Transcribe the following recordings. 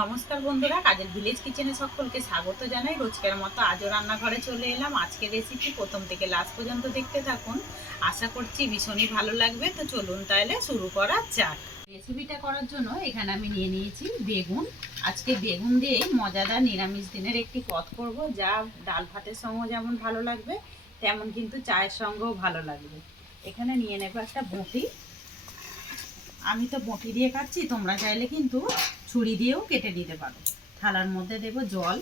নমস্কার বন্ধুরা, কাজের ভিলেজ কিচেনে সকলকে স্বাগত জানাই। রোজকার মতো আজও রান্নাঘরে চলে এলাম। আজকের রেসিপি প্রথম থেকে লাস্ট পর্যন্ত দেখতে থাকুন। আশা করছি ভীষণই ভালো লাগবে। তো চলুন তাহলে শুরু করা যাক। রেসিপিটা করার জন্য এখানে আমি নিয়ে নিয়েছি বেগুন। আজকে বেগুন দিয়েই মজাদার নিরামিষ দিনের একটি পথ করব, যা ডাল ভাতের সঙ্গেও যেমন ভালো লাগবে, তেমন কিন্তু চায়ের সঙ্গেও ভালো লাগবে। এখানে নিয়ে নেব একটা বটি। আমি তো বটি দিয়ে কাটছি, তোমরা চাইলে কিন্তু ছুরি দিয়েও কেটে দিতে পারো। থালার মধ্যে দেব জল।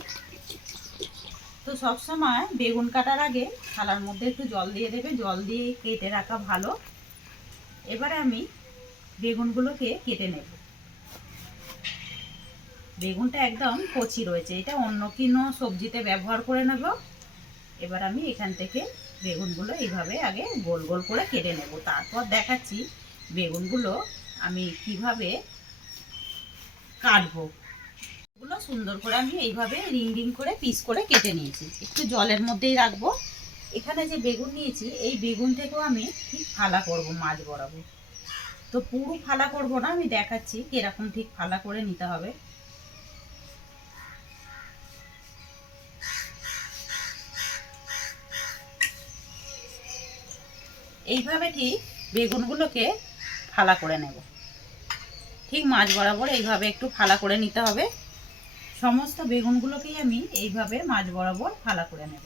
তো সব সময় বেগুন কাটার আগে থালার মধ্যে একটু জল দিয়ে দেবে। জল দিয়ে কেটে রাখা ভালো। এবারে আমি বেগুনগুলোকে কেটে নেব। বেগুনটা একদম কচি রয়েছে। এটা অন্য কোনো সবজিতে ব্যবহার করে নেব এবার আমি এখান থেকে বেগুনগুলো এইভাবে আগে গোল গোল করে কেটে নেব। তারপর দেখাচ্ছি বেগুনগুলো আমি কীভাবে কাটবো। এগুলো সুন্দর করে আমি এইভাবে রিং রিং করে পিস করে কেটে নিয়েছি। একটু জলের মধ্যেই রাখব। এখানে যে বেগুন নিয়েছি, এই বেগুন থেকেও আমি ঠিক ফালা করব মাছ বরাবর। তো পুরো ফালা করব না, আমি দেখাচ্ছি কীরকম ঠিক ফালা করে নিতে হবে। এইভাবে ঠিক বেগুনগুলোকে ফালা করে নেব। ঠিক মাছ বরাবর এইভাবে একটু ফালা করে নিতে হবে। সমস্ত বেগুনগুলোকেই আমি এইভাবে মাছ বরাবর ফালা করে নেব।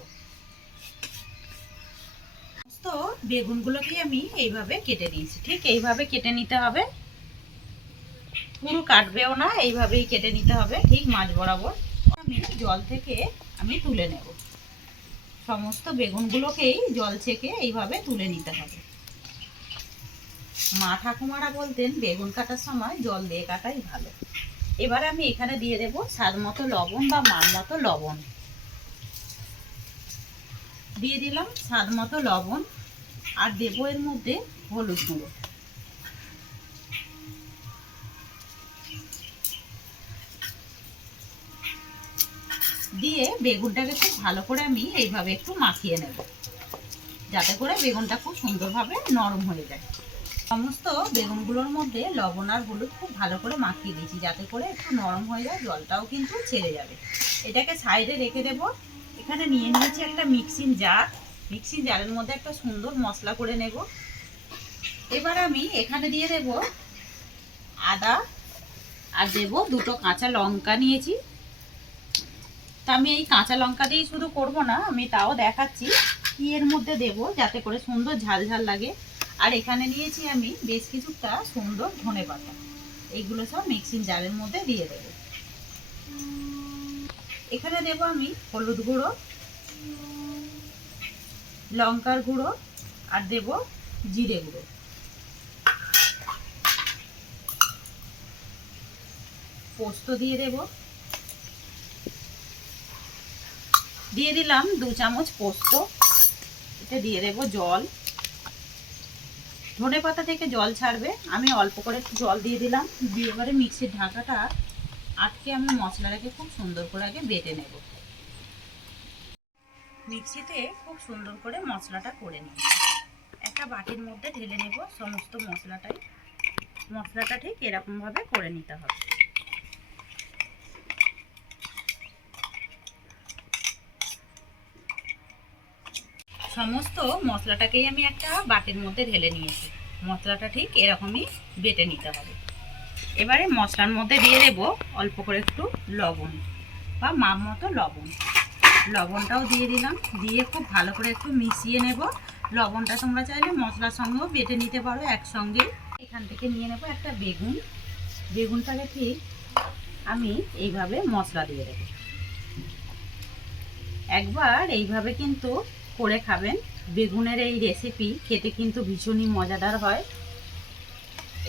সমস্ত বেগুনগুলোকেই আমি এইভাবে কেটে নিয়েছি। ঠিক এইভাবে কেটে নিতে হবে। পুরো কাটবেও না, এইভাবেই কেটে নিতে হবে। ঠিক মাছ বরাবর আমি জল থেকে আমি তুলে নেব। সমস্ত বেগুনগুলোকেই জল থেকে এইভাবে তুলে নিতে হবে। মা ঠাকুমারা বলতেন, বেগুন কাটার সময় জল দিয়ে কাটাই ভালো। এবার আমি এখানে দিয়ে দেব স্বাদ মতো লবণ বা মান মতো লবণ। দিয়ে দিলাম স্বাদ মতো লবণ আর দেবো এর মধ্যে হলুদ গুঁড়ো। দিয়ে বেগুনটাকে খুব ভালো করে আমি এইভাবে একটু মাখিয়ে নেব, যাতে করে বেগুনটা খুব সুন্দরভাবে নরম হয়ে যায়। সমস্ত বেগুনগুলোর মধ্যে লবণ আর হলুদ খুব ভালো করে মাখিয়ে দিয়েছি। যাতে করে একটু নরম হয়ে যায়, জলটাও কিন্তু ছেড়ে যাবে। এটাকে সাইডে রেখে দেব। এখানে নিয়ে নিয়েছি একটা মিক্সিং জার। মিক্সিং জারের মধ্যে একটা সুন্দর মশলা করে নেব। এবার আমি এখানে দিয়ে দেব আদা আর দেব দুটো কাঁচা লঙ্কা নিয়েছি। তা আমি এই কাঁচা লঙ্কা দিয়েই শুধু করব না, আমি তাও দেখাচ্ছি। কি এর মধ্যে দেব যাতে করে সুন্দর ঝাল ঝাল লাগে। আর এখানে নিয়েছি আমি বেশ কিছুটা সুন্দর ধনে পাতা। এইগুলো সব মিক্সিং জারের মধ্যে দিয়ে দেব। এখানে দেব আমি হলুদ গুঁড়ো, লঙ্কার গুঁড়ো, আর দেব জিরে গুঁড়ো। পোস্ত দিয়ে দেব। দিয়ে দিলাম দু চামচ পোস্ত। এতে দিয়ে দেব জল। ধনে পাতা থেকে জল ছাড়বে। আমি অল্প করে একটু জল দিয়ে দিলাম। দিয়ে এবারে মিক্সির ঢাকাটা আটকে আমি মশলাটাকে খুব সুন্দর করে আগে বেটে নেব। মিক্সিতে খুব সুন্দর করে মশলাটা করে নিই একটা বাটির মধ্যে ঢেলে নেব। সমস্ত মশলাটাই। মশলাটা ঠিক এরকমভাবে করে নিতে হবে। সমস্ত মশলাটাকেই আমি একটা বাটির মধ্যে ঢেলে নিয়েছি। মশলাটা ঠিক এরকমই বেটে নিতে হবে। এবারে মশলার মধ্যে দিয়ে দেব অল্প করে একটু লবণ বা মাপ মতো লবণ। লবণটাও দিয়ে দিলাম। দিয়ে খুব ভালো করে একটু মিশিয়ে নেব। লবণটা তোমরা চাইলে মশলার সঙ্গেও বেটে নিতে পারো একসঙ্গে। এখান থেকে নিয়ে নেব একটা বেগুন। বেগুনটাকে ঠিক আমি এইভাবে মশলা দিয়ে দেবো। একবার এইভাবে কিন্তু করে খাবেন। বেগুনের এই রেসিপি খেতে কিন্তু ভীষণই মজাদার হয়।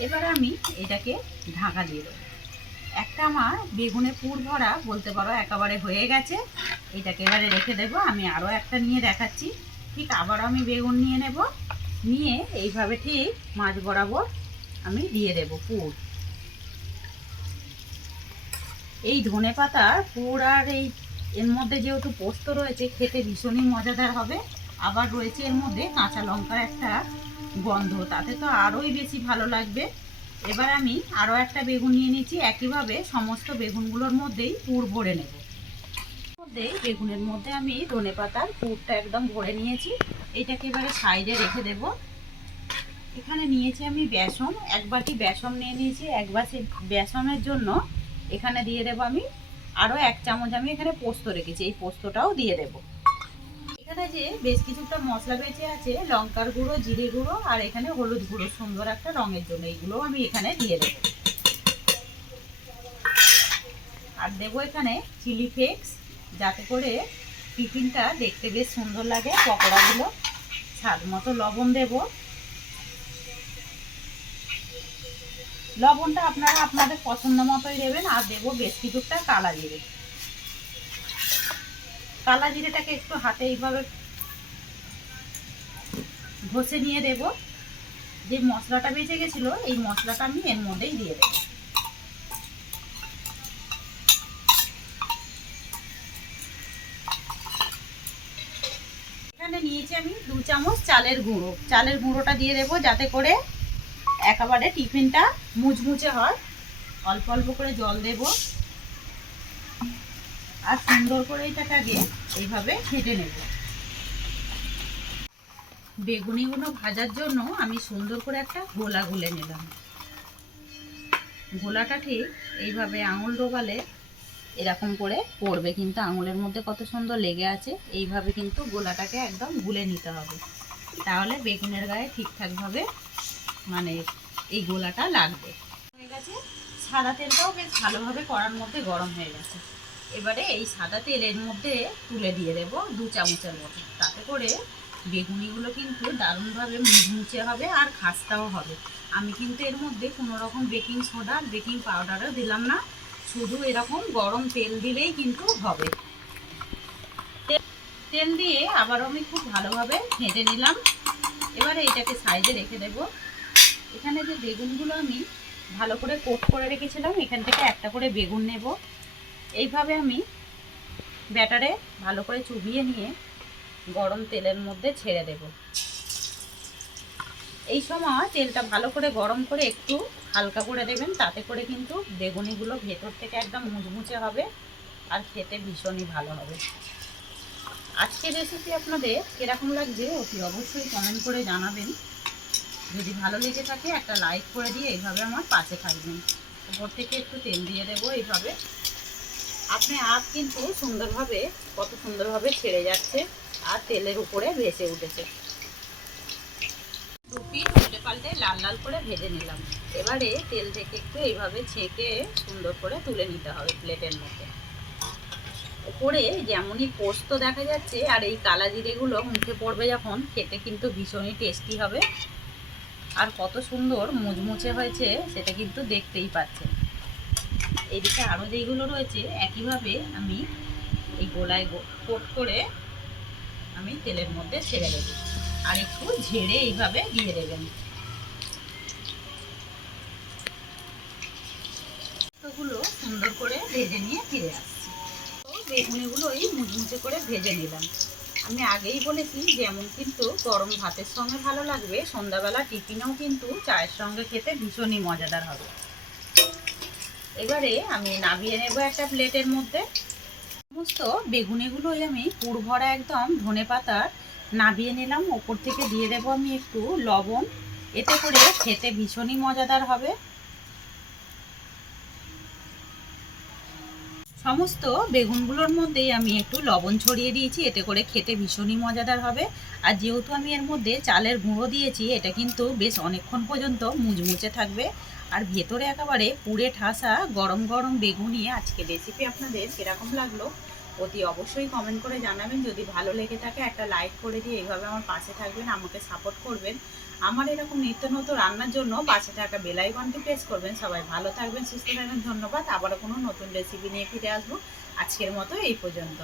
এবার আমি এটাকে ঢাকা দিয়ে দেবো। একটা আমার বেগুনে পুর ভরা বলতে পারো একেবারে হয়ে গেছে। এটাকে এবারে রেখে দেবো। আমি আরও একটা নিয়ে দেখাচ্ছি। ঠিক আবার আমি বেগুন নিয়ে নেব। নিয়ে এইভাবে ঠিক মাছ বরাবর আমি দিয়ে দেব পুর। এই ধনে পাতার পুর আর এই এর মধ্যে যেহেতু পোস্ত রয়েছে, খেতে ভীষণই মজাদার হবে। আবার রয়েছে এর মধ্যে কাঁচা লঙ্কার একটা গন্ধ, তাতে তো আরোই বেশি ভালো লাগবে। এবার আমি আরও একটা বেগুন নিয়ে নিচ্ছি একইভাবে সমস্ত বেগুনগুলোর মধ্যেই পুর ভরে নেব। মধ্যেই বেগুনের মধ্যে আমি ধনে পাতার পুরটা একদম ভরে নিয়েছি। এটাকে এবারে সাইডে রেখে দেব। এখানে নিয়েছি আমি বেসন, এক বাটি বেসন নিয়ে নিয়েছি। এক বাটি বেসনের জন্য এখানে দিয়ে দেবো আমি আরও এক চামচ আমি এখানে পোস্ত রেখেছি, এই পোস্তটাও দিয়ে দেব। এখানে যে বেশ কিছুটা মশলা বেঁচে আছে, লঙ্কার গুঁড়ো, জিরে গুঁড়ো, আর এখানে হলুদ গুঁড়ো, সুন্দর একটা রঙের জন্য এইগুলোও আমি এখানে দিয়ে দেবো। আর দেবো এখানে চিলি ফ্লেক্স, যাতে করে টিফিনটা দেখতে বেশ সুন্দর লাগে, পকোড়াগুলো, স্বাদ মতো লবণ দেব। লবণটা আপনারা আপনাদের পছন্দ মতোই দেবেন, আর দেবো বেশ কিছুটা কালা জিরে। কালা জিরেটাকে একটু হাতে এইভাবে ঘষে নিয়ে দেব। যে মশলাটা বেঁচে গেছিল, এই মশলাটা আমি এর মধ্যেই দিয়ে দেবো। এখানে নিয়েছি আমি দু চামচ চালের গুঁড়ো। চালের গুঁড়োটা দিয়ে দেবো যাতে করে একেবারে টিফিনটা মুচমুচে হয়। অল্প অল্প করে জল দেব। আর সুন্দর করে এটাকে আগে এইভাবে ঘেটে নেব। বেগুনিগুলো ভাজার জন্য আমি সুন্দর করে একটা গোলা গুলে নিলাম। গোলাটা ঠিক এইভাবে আঙুল ডোবালে এরকম করে পড়বে, কিন্তু আঙুলের মধ্যে কত সুন্দর লেগে আছে, এইভাবে কিন্তু গোলাটাকে একদম গুলে নিতে হবে। তাহলে বেগুনের গায়ে ঠিকঠাকভাবে মানে এই গোলাটা লাগবে। হয়ে গেছে। সাদা তেলটাও বেশ ভালোভাবে কড়ার মধ্যে গরম হয়ে গেছে। এবারে এই সাদা তেলের মধ্যে তুলে দিয়ে দেব দু চামচের মতো। তাতে করে বেগুনিগুলো কিন্তু দারুণভাবে মুচমুচে হবে আর খাস্তাও হবে। আমি কিন্তু এর মধ্যে কোনো রকম বেকিং সোডা বেকিং পাউডারও দিলাম না। শুধু এরকম গরম তেল দিলেই কিন্তু হবে। তেল দিয়ে আবার আমি খুব ভালোভাবে ঘেঁটে নিলাম। এবারে এটাকে সাইডে রেখে দেব। এখানে যে বেগুনগুলো আমি ভালো করে কোট করে রেখেছিলাম, এখান থেকে একটা করে বেগুন নেব। এইভাবে আমি ব্যাটারে ভালো করে চুবিয়ে নিয়ে গরম তেলের মধ্যে ছেড়ে দেব। এই সময় তেলটা ভালো করে গরম করে একটু হালকা করে দেবেন, তাতে করে কিন্তু বেগুনিগুলো ভেতর থেকে একদম মুচমুচে হবে আর খেতে ভীষণই ভালো হবে। আজকের রেসিপি আপনাদের কীরকম লাগছে অতি অবশ্যই কমেন্ট করে জানাবেন। যদি ভালো লেগে থাকে, একটা লাইক করে দিয়ে এইভাবে আমার পাশে থাকবেন। উপর থেকে একটু তেল দিয়ে দেবো এইভাবে। আপনি আপ কিন্তু সুন্দরভাবে, কত সুন্দরভাবে ছেড়ে যাচ্ছে আর তেলের উপরে ভেসে উঠেছে। পিঠ উল্টে পাল্টে লাল লাল করে ভেজে নিলাম। এবারে তেল থেকে একটু এইভাবে ছেঁকে সুন্দর করে তুলে নিতে হবে প্লেটের মধ্যে। উপরে যেমনই পোস্ত দেখা যাচ্ছে, আর এই কালা জিরেগুলো মুখে পড়বে যখন, খেতে কিন্তু ভীষণই টেস্টি হবে। আর কত সুন্দর মুচমুচে হয়েছে, সেটা কিন্তু দেখতেই পাচ্ছেন। এদিকে আরও যেইগুলো রয়েছে, একইভাবে আমি এই গোলায় কোট করে আমি তেলের মধ্যে ছেড়ে দেবো। আর একটু ঝেড়ে এইভাবে দিয়ে দেবেন। গুলো সুন্দর করে ভেজে নিয়ে ফিরে আসছি। বেগুনিগুলো এই মুচমুচে করে ভেজে নিলাম। আমি আগেই বলেছি যেমন কিন্তু গরম ভাতের সঙ্গে ভালো লাগবে, সন্ধ্যাবেলা টিফিনেও কিন্তু চায়ের সঙ্গে খেতে ভীষণই মজাদার হবে। এবারে আমি নামিয়ে নেব একটা প্লেটের মধ্যে। সমস্ত বেগুনিগুলোই আমি পুর ভরা একদম ধনে পাতার নাবিয়ে নিলাম। ওপর থেকে দিয়ে দেবো আমি একটু লবণ। এতে করে খেতে ভীষণই মজাদার হবে। সমস্ত বেগুনগুলোর মধ্যেই আমি একটু লবণ ছড়িয়ে দিয়েছি, এতে করে খেতে ভীষণই মজাদার হবে। আর যেহেতু আমি এর মধ্যে চালের গুঁড়ো দিয়েছি, এটা কিন্তু বেশ অনেকক্ষণ পর্যন্ত মুচমুচে থাকবে। আর ভেতরে একেবারে পুড়ে ঠাসা গরম গরম বেগুনি আজকে রেসিপি আপনাদের কীরকম লাগল? অতি অবশ্যই কমেন্ট করে জানাবেন। যদি ভালো লেগে থাকে, একটা লাইক করে দিয়ে এইভাবে আমার পাশে থাকবেন, আমাকে সাপোর্ট করবেন। আমার এরকম নিত্য নতুন রান্নার জন্য পাশে থাকা বেলাইকনটি প্রেস করবেন। সবাই ভালো থাকবেন, সুস্থ থাকবেন। ধন্যবাদ। আবারও কোনো নতুন রেসিপি নিয়ে ফিরে আসব। আজকের মতো এই পর্যন্ত।